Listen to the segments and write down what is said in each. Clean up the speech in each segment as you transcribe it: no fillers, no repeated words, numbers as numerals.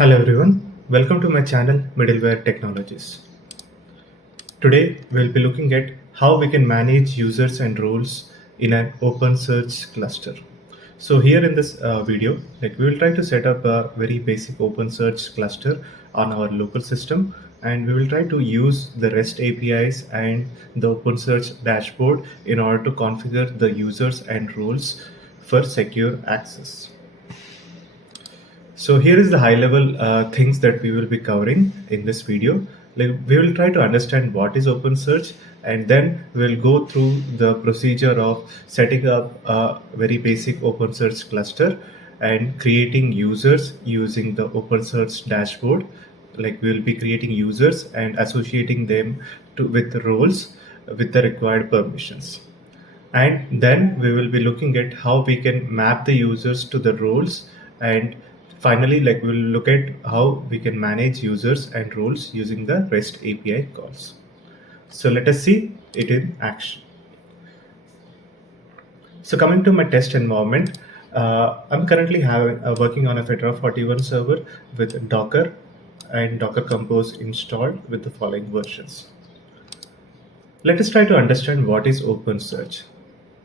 Hello everyone, welcome to my channel Middleware Technologies. Today we'll be looking at how we can manage users and roles in an OpenSearch cluster. So here in this video, we will try to set up a very basic OpenSearch cluster on our local system, and we will try to use the REST APIs and the OpenSearch dashboard in order to configure the users and roles for secure access. So here is the high level things that we will be covering in this video. We will try to understand what is OpenSearch, and then we'll go through the procedure of setting up a very basic OpenSearch cluster and creating users using the OpenSearch dashboard. We'll be creating users and associating them with roles with the required permissions. And then we will be looking at how we can map the users to the roles, and finally we'll look at how we can manage users and roles using the REST API calls. So let us see it in action. So coming to my test environment, I'm currently working on a Fedora 41 server with Docker and Docker Compose installed with the following versions. Let us try to understand what is OpenSearch.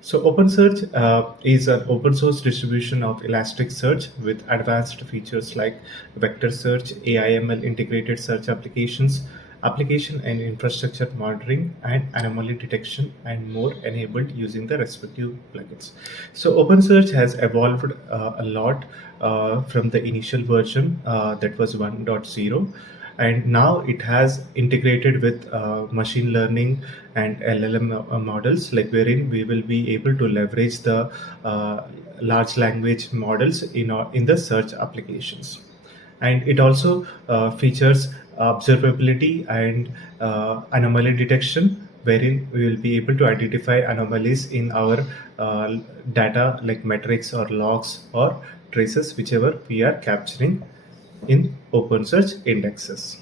So OpenSearch is an open source distribution of Elasticsearch with advanced features like vector search, AI/ML integrated search applications, application and infrastructure monitoring, and anomaly detection, and more enabled using the respective plugins. So OpenSearch has evolved a lot from the initial version that was 1.0, and now it has integrated with machine learning and LLM models, wherein we will be able to leverage the large language models in the search applications. And it also features observability and anomaly detection, wherein we will be able to identify anomalies in our data like metrics or logs or traces, whichever we are capturing in OpenSearch indexes.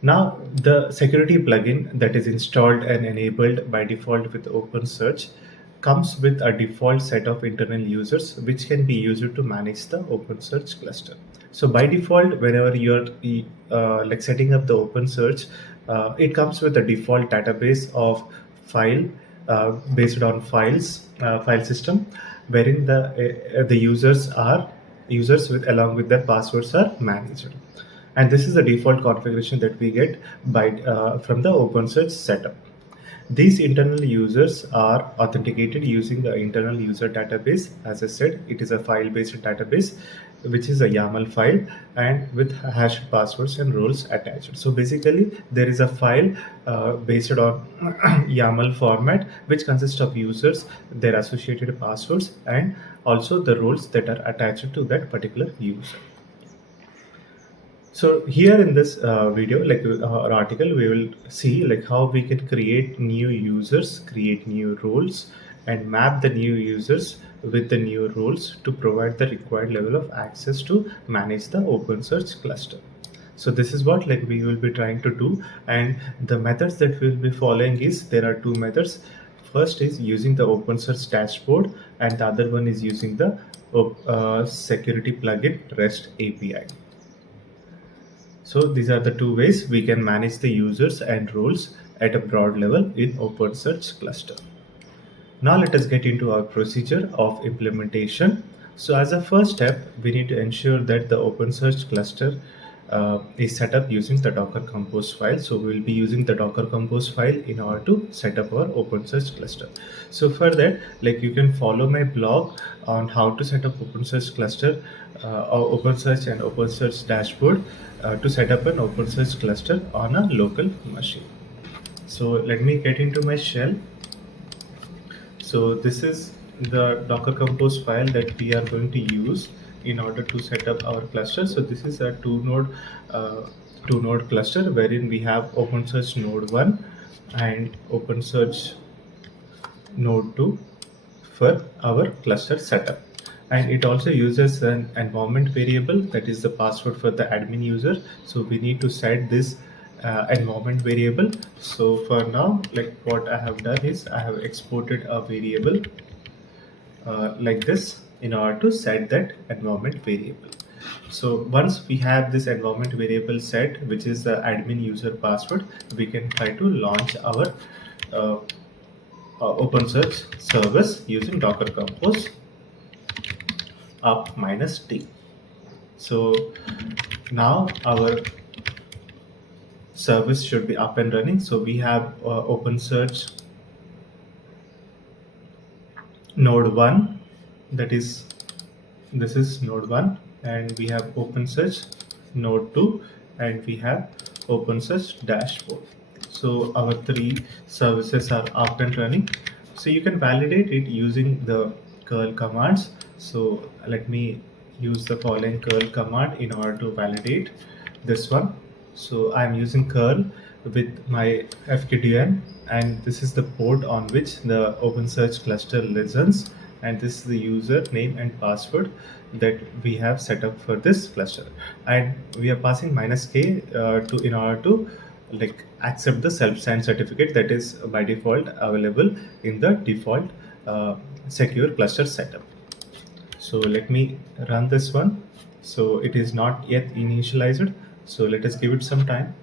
Now, the security plugin that is installed and enabled by default with OpenSearch comes with a default set of internal users which can be used to manage the OpenSearch cluster. So by default, whenever you're setting up the OpenSearch, it comes with a default database of file based on file system, wherein the users with along with their passwords are managed. And this is the default configuration that we get from the OpenSearch setup. These internal users are authenticated using the internal user database. As I said, it is a file-based database, which is a YAML file and with hashed passwords and roles attached. So basically, there is a file based on YAML format, which consists of users, their associated passwords, and also the roles that are attached to that particular user. So here in this video, or article, we will see how we can create new users, create new roles, and map the new users with the new roles to provide the required level of access to manage the OpenSearch cluster. So this is what we will be trying to do, and the methods that we will be following is there are two methods. First is using the OpenSearch dashboard, and the other one is using the security plugin REST API. So these are the two ways we can manage the users and roles at a broad level in OpenSearch cluster. Now let us get into our procedure of implementation. So as a first step, we need to ensure that the OpenSearch cluster is set up using the Docker Compose file. So we will be using the Docker Compose file in order to set up our OpenSearch cluster. So for that, you can follow my blog on how to set up OpenSearch cluster or OpenSearch and OpenSearch dashboard to set up an OpenSearch cluster on a local machine. So let me get into my shell. So this is the Docker Compose file that we are going to use in order to set up our cluster. So this is a two-node cluster wherein we have OpenSearch node 1 and OpenSearch node 2 for our cluster setup. And it also uses an environment variable, that is the password for the admin user. So we need to set this environment variable. So for now, what I have done is I have exported a variable like this in order to set that environment variable. So once we have this environment variable set, which is the admin user password, we can try to launch our uh, OpenSearch service using Docker Compose up minus t. So now our service should be up and running. So we have OpenSearch node 1, that is, this is node 1, and we have OpenSearch node 2, and we have OpenSearch dashboard. So our three services are up and running. So you can validate it using the curl commands. So let me use the following curl command in order to validate this one. So I'm using curl with my fkdn, and this is the port on which the OpenSearch cluster listens, and this is the user name and password that we have set up for this cluster, and we are passing -k to in order to like accept the self-signed certificate that is by default available in the default secure cluster setup. So let me run this one. So it is not yet initialized, so let us give it some time.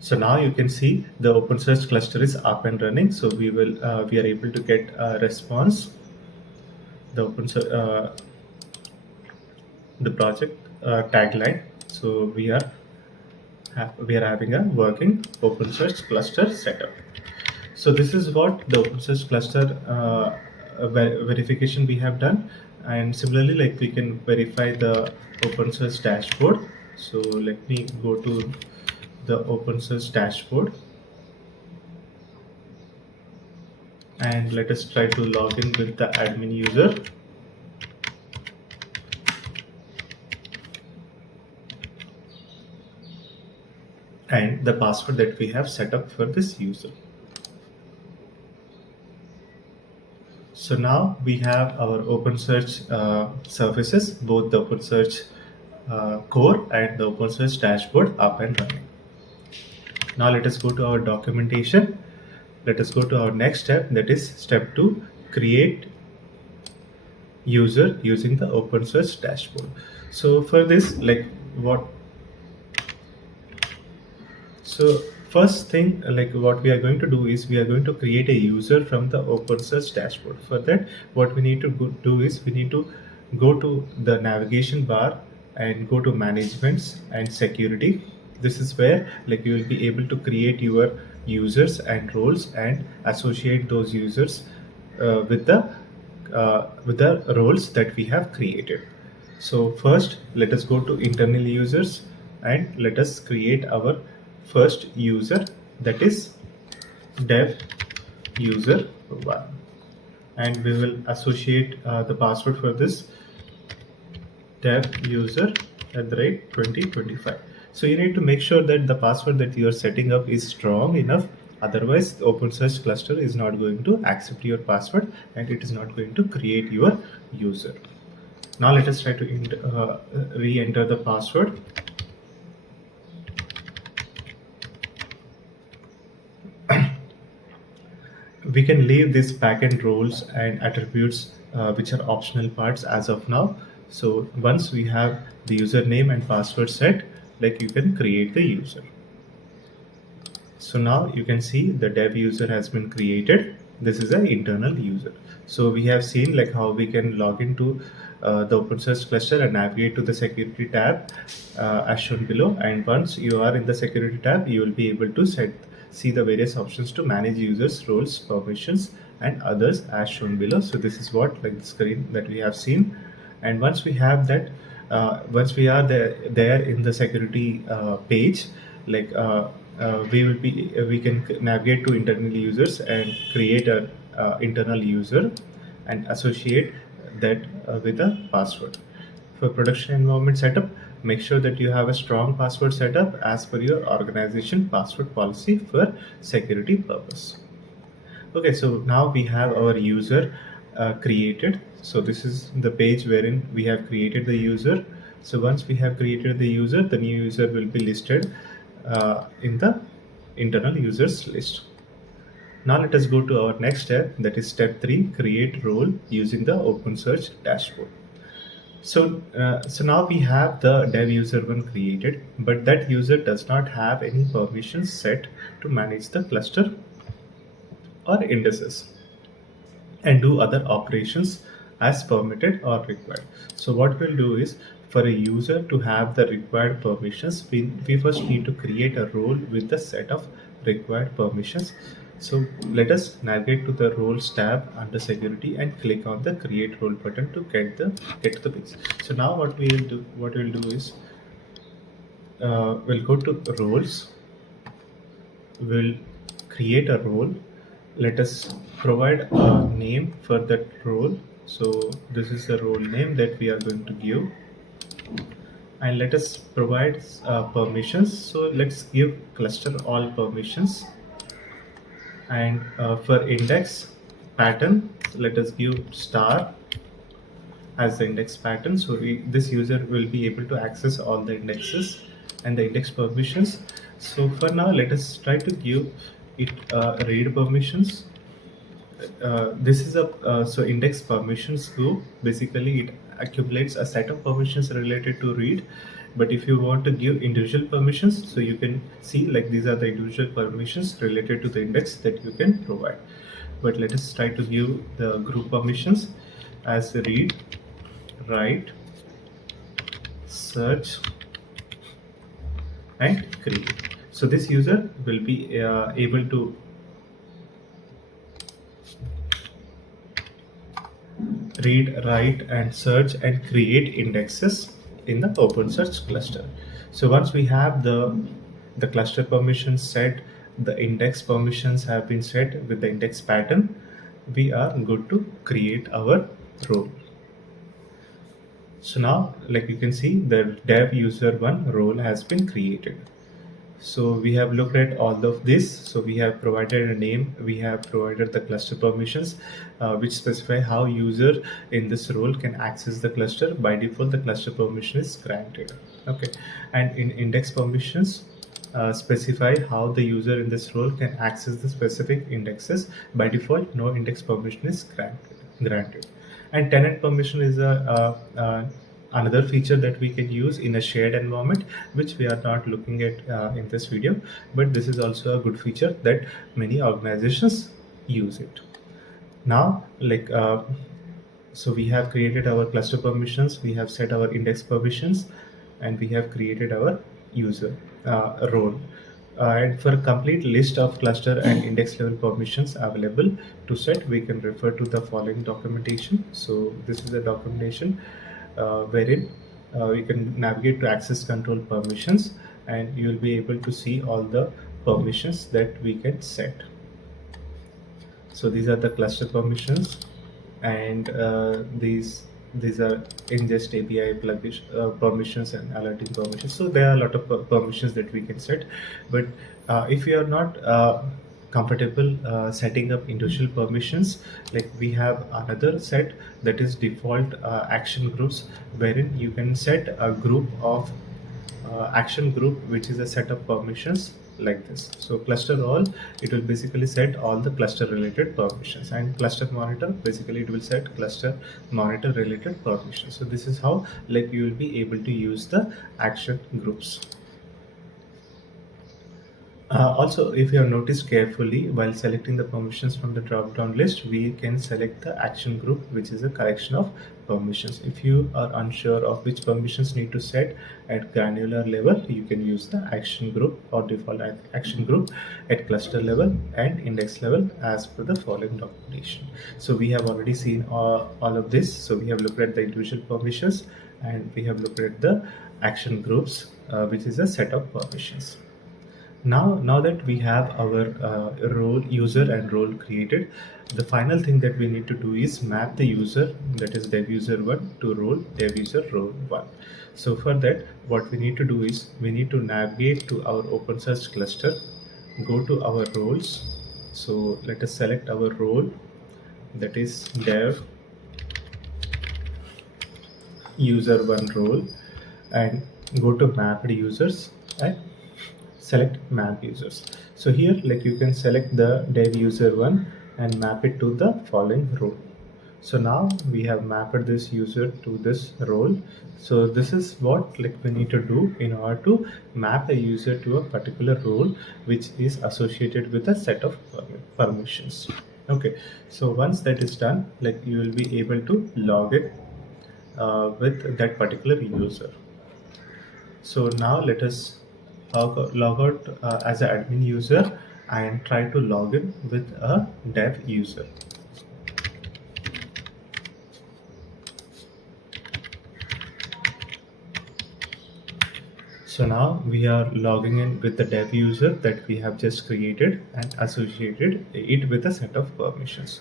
So now you can see the OpenSearch cluster is up and running. So we are able to get a response. The the project tagline. So we are having a working OpenSearch cluster setup. So this is what the OpenSearch cluster verification we have done, and similarly, like we can verify the OpenSearch dashboard. So let me go to the OpenSearch dashboard, and let us try to log in with the admin user. And the password that we have set up for this user. So now we have our OpenSearch services, both the OpenSearch core and the OpenSearch dashboard up and running. Now let us go to our documentation. Let us go to our next step, that is step 2, create user using the OpenSearch dashboard. So for this, like what So first thing, like what we are going to do is we are going to create a user from the OpenSearch dashboard. For that, what we need to do is we need to go to the navigation bar and go to managements and security. This is where like you will be able to create your users and roles and associate those users with the roles that we have created. So first, let us go to internal users and let us create our first user, that is dev user 1, and we will associate the password for this dev user at the rate 2025. So you need to make sure that the password that you are setting up is strong enough. Otherwise, the OpenSearch cluster is not going to accept your password and it is not going to create your user. Now let us try to re-enter the password. We can leave these backend roles and attributes which are optional parts as of now. So once we have the username and password set, like you can create the user. So now you can see the dev user has been created. This is an internal user. So we have seen like how we can log into the OpenSearch cluster and navigate to the security tab as shown below. And once you are in the security tab, you will be able to see the various options to manage users, roles, permissions, and others as shown below. So this is what like the screen that we have seen. And once we have that, once we are there in the security page, like we can navigate to internal users and create an internal user and associate that with a password. For production environment setup, make sure that you have a strong password setup as per your organization password policy for security purpose. Okay, so now we have our user created. So this is the page wherein we have created the user. So once we have created the user, the new user will be listed in the internal users list. Now let us go to our next step, that is step 3, create role using the OpenSearch dashboard. So now we have the dev user one created, but that user does not have any permissions set to manage the cluster or indices and do other operations as permitted or required. So what we'll do is, for a user to have the required permissions, we first need to create a role with the set of required permissions. So let us navigate to the roles tab under security and click on the create role button to get to the page. So now what we'll do is, we'll go to roles, we'll create a role. Let us provide a name for that role. So this is the role name that we are going to give, and let us provide permissions. So let's give cluster all permissions, and for index pattern, let us give star as the index pattern. So this user will be able to access all the indexes and the index permissions. So for now, let us try to give it read permissions. This is a so index permissions group. Basically, it accumulates a set of permissions related to read. But if you want to give individual permissions, so you can see like these are the individual permissions related to the index that you can provide. But let us try to give the group permissions as read, write, search, and create. So this user will be able to read, write, and search and create indexes in the OpenSearch cluster. So once we have the cluster permissions set, the index permissions have been set with the index pattern, we are good to create our role. So now, like you can see, the dev user one role has been created. So we have looked at all of this. So we have provided a name, we have provided the cluster permissions, which specify how user in this role can access the cluster. By default, the cluster permission is granted. Okay, and in index permissions, specify how the user in this role can access the specific indexes. By default, no index permission is granted. And tenant permission is another feature that we can use in a shared environment, which we are not looking at in this video, but this is also a good feature that many organizations use it. Now, so we have created our cluster permissions, we have set our index permissions, and we have created our user role. And for a complete list of cluster and index level permissions available to set, we can refer to the following documentation. So this is the documentation wherein you can navigate to access control permissions, and you will be able to see all the permissions that we can set. So these are the cluster permissions, and these are ingest API plugin permissions and alerting permissions. So there are a lot of permissions that we can set, but if you are not comfortable setting up individual permissions, like we have another set that is default action groups, wherein you can set a group of action group, which is a set of permissions like this. So cluster all, it will basically set all the cluster related permissions, and cluster monitor, basically it will set cluster monitor related permissions. So this is how like you will be able to use the action groups. Also, if you have noticed carefully, while selecting the permissions from the drop-down list, we can select the action group, which is a collection of permissions. If you are unsure of which permissions need to set at granular level, you can use the action group or default action group at cluster level and index level as per the following documentation. So we have already seen all of this. So we have looked at the individual permissions, and we have looked at the action groups, which is a set of permissions. Now that we have our role user and role created, the final thing that we need to do is map the user, that is dev user 1, to role dev user role 1. So for that, what we need to do is we need to navigate to our OpenSearch cluster, go to our roles. So let us select our role, that is dev user 1 role, and go to mapped users and select map users. So here, like, you can select the dev user one and map it to the following role. So now we have mapped this user to this role. So this is what, like, we need to do in order to map a user to a particular role which is associated with a set of permissions. Okay, so once that is done, like, you will be able to log it with that particular user. So now let us log out as an admin user and try to log in with a dev user. So now we are logging in with the dev user that we have just created and associated it with a set of permissions.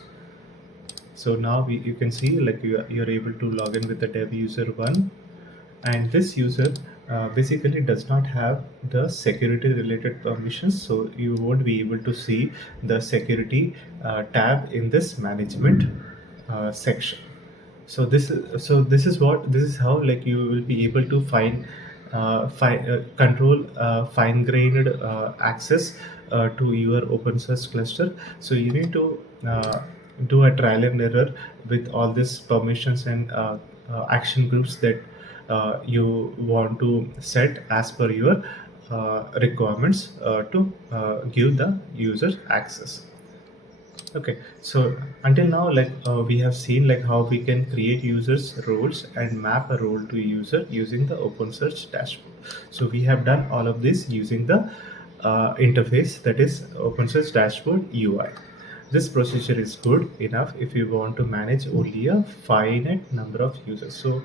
So now you can see, like, you're able to log in with the dev user one, and this user basically does not have the security related permissions, so you won't be able to see the security tab in this management section. So this is how, like, you will be able to control fine-grained access to your OpenSearch cluster. So you need to do a trial and error with all these permissions and action groups that you want to set as per your requirements to give the users access. Okay, so until now, like, we have seen, like, how we can create users roles and map a role to a user using the OpenSearch dashboard. So we have done all of this using the interface, that is OpenSearch dashboard UI. This procedure is good enough if you want to manage only a finite number of users. So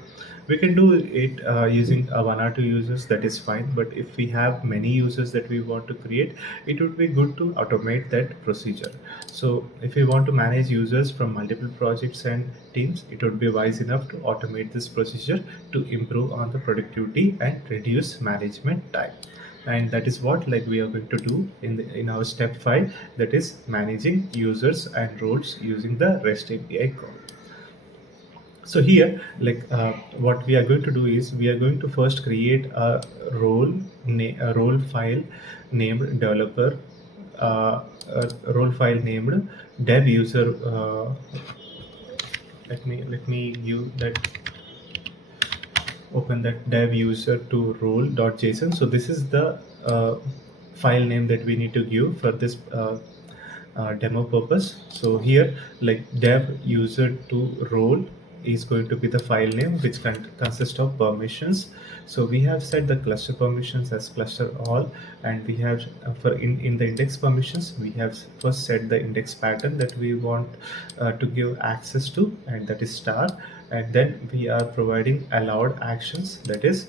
we can do it using one or two users, that is fine. But if we have many users that we want to create, it would be good to automate that procedure. So if we want to manage users from multiple projects and teams, it would be wise enough to automate this procedure to improve on the productivity and reduce management time. And that is what, like, we are going to do in our step 5, that is managing users and roles using the REST API call. So here, like, what we are going to do is we are going to first create a a role file named developer, a role file named dev user. Let me give that, open that dev user to role.json. So this is the file name that we need to give for this demo purpose. So here, like, dev user to role is going to be the file name, which consists of permissions. So we have set the cluster permissions as cluster all, and we have for in the index permissions, we have first set the index pattern that we want to give access to, and that is star. And then we are providing allowed actions, that is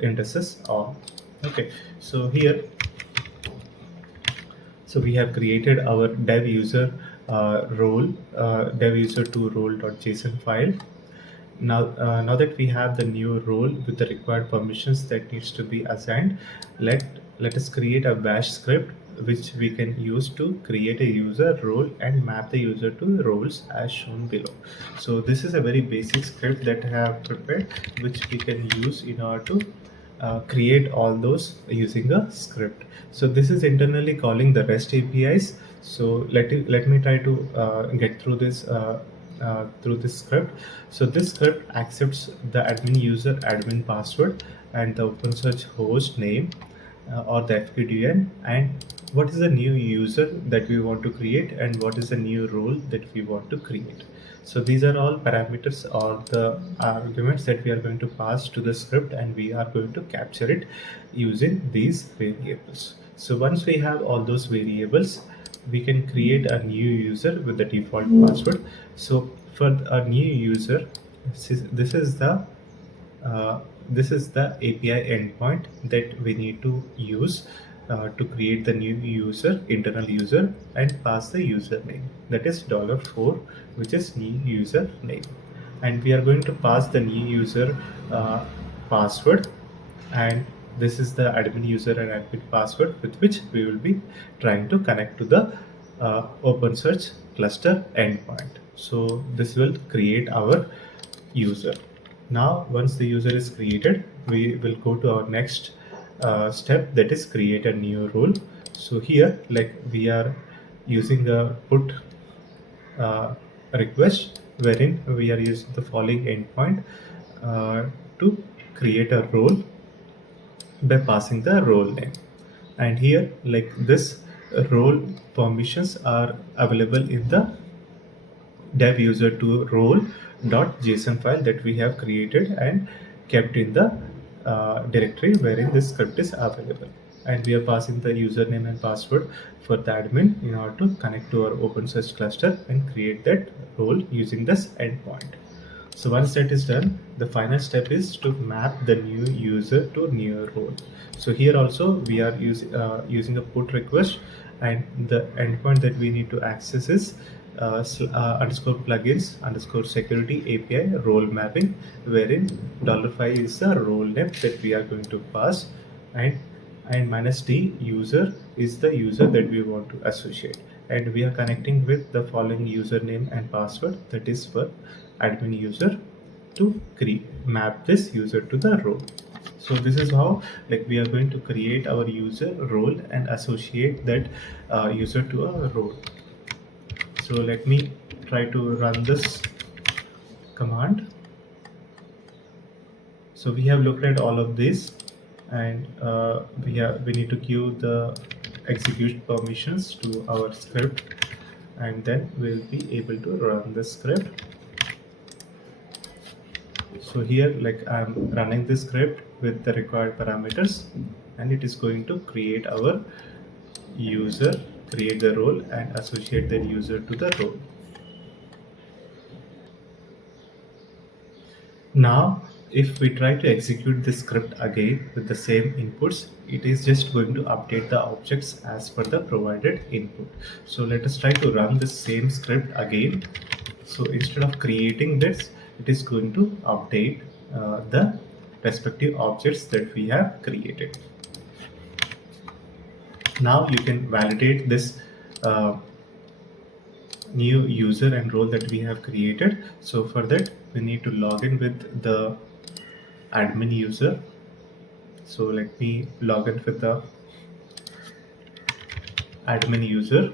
indices all. Okay, so here, so we have created our dev user role, dev user to role.json file. Now that we have the new role with the required permissions that needs to be assigned, let us create a bash script which we can use to create a user role and map the user to roles as shown below. So this is a very basic script that I have prepared, which we can use in order to create all those using a script. So this is internally calling the REST APIs. So let me try to get through this script. So this script accepts the admin user admin password and the OpenSearch host name or the FQDN, and what is the new user that we want to create and what is the new role that we want to create. So these are all parameters or the arguments that we are going to pass to the script, and we are going to capture it using these variables. So once we have all those variables, we can create a new user with the default password. So for a new user, this is the uh, this is the API endpoint that we need to use to create the new user, internal user, and pass the username, that is $4, which is new user name. And we are going to pass the new user password, and this is the admin user and admin password with which we will be trying to connect to the OpenSearch cluster endpoint. So this will create our user. Now once the user is created, we will go to our next step, that is create a new role. So here, like, we are using a put request, wherein we are using the following endpoint uh, to create a role by passing the role name. And here, like, this role permissions are available in the dev user to role .json file that we have created and kept in the directory wherein this script is available. And we are passing the username and password for the admin in order to connect to our OpenSearch cluster and create that role using this endpoint. So once that is done, the final step is to map the new user to new role. So here also we are using a put request, and the endpoint that we need to access is underscore plugins underscore security API role mapping, wherein $5 is the role name that we are going to pass, and minus D user is the user that we want to associate. And we are connecting with the following username and password, that is for admin user, to map this user to the role. So this is how, like, we are going to create our user role and associate that user to a role. So let me try to run this command. So we have looked at all of this, and we need to give the execute permissions to our script, and then we'll be able to run the script. So here, like, I'm running the script with the required parameters, and it is going to create our user, create the role, and associate the user to the role. Now, if we try to execute this script again with the same inputs, it is just going to update the objects as per the provided input. So let us try to run the same script again. So instead of creating this, it is going to update the respective objects that we have created. Now you can validate this new user and role that we have created. So for that, we need to log in with the admin user. So let me log in with the admin user.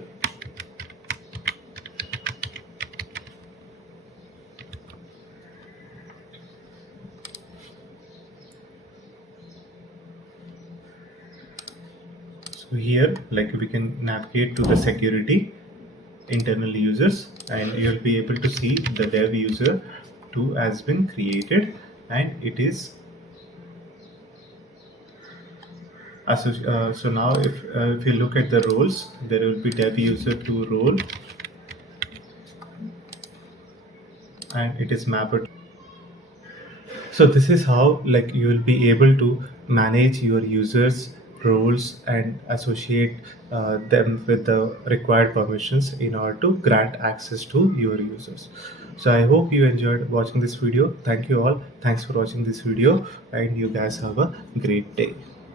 So here, like, we can navigate to the security internal users, and you'll be able to see the dev user 2 has been created, and it is so now if you look at the roles, there will be dev user 2 role, and it is mapped. So this is how, like, you will be able to manage your users roles and associate them with the required permissions in order to grant access to your users. So I hope you enjoyed watching this video. Thank you all. Thanks for watching this video, and you guys have a great day.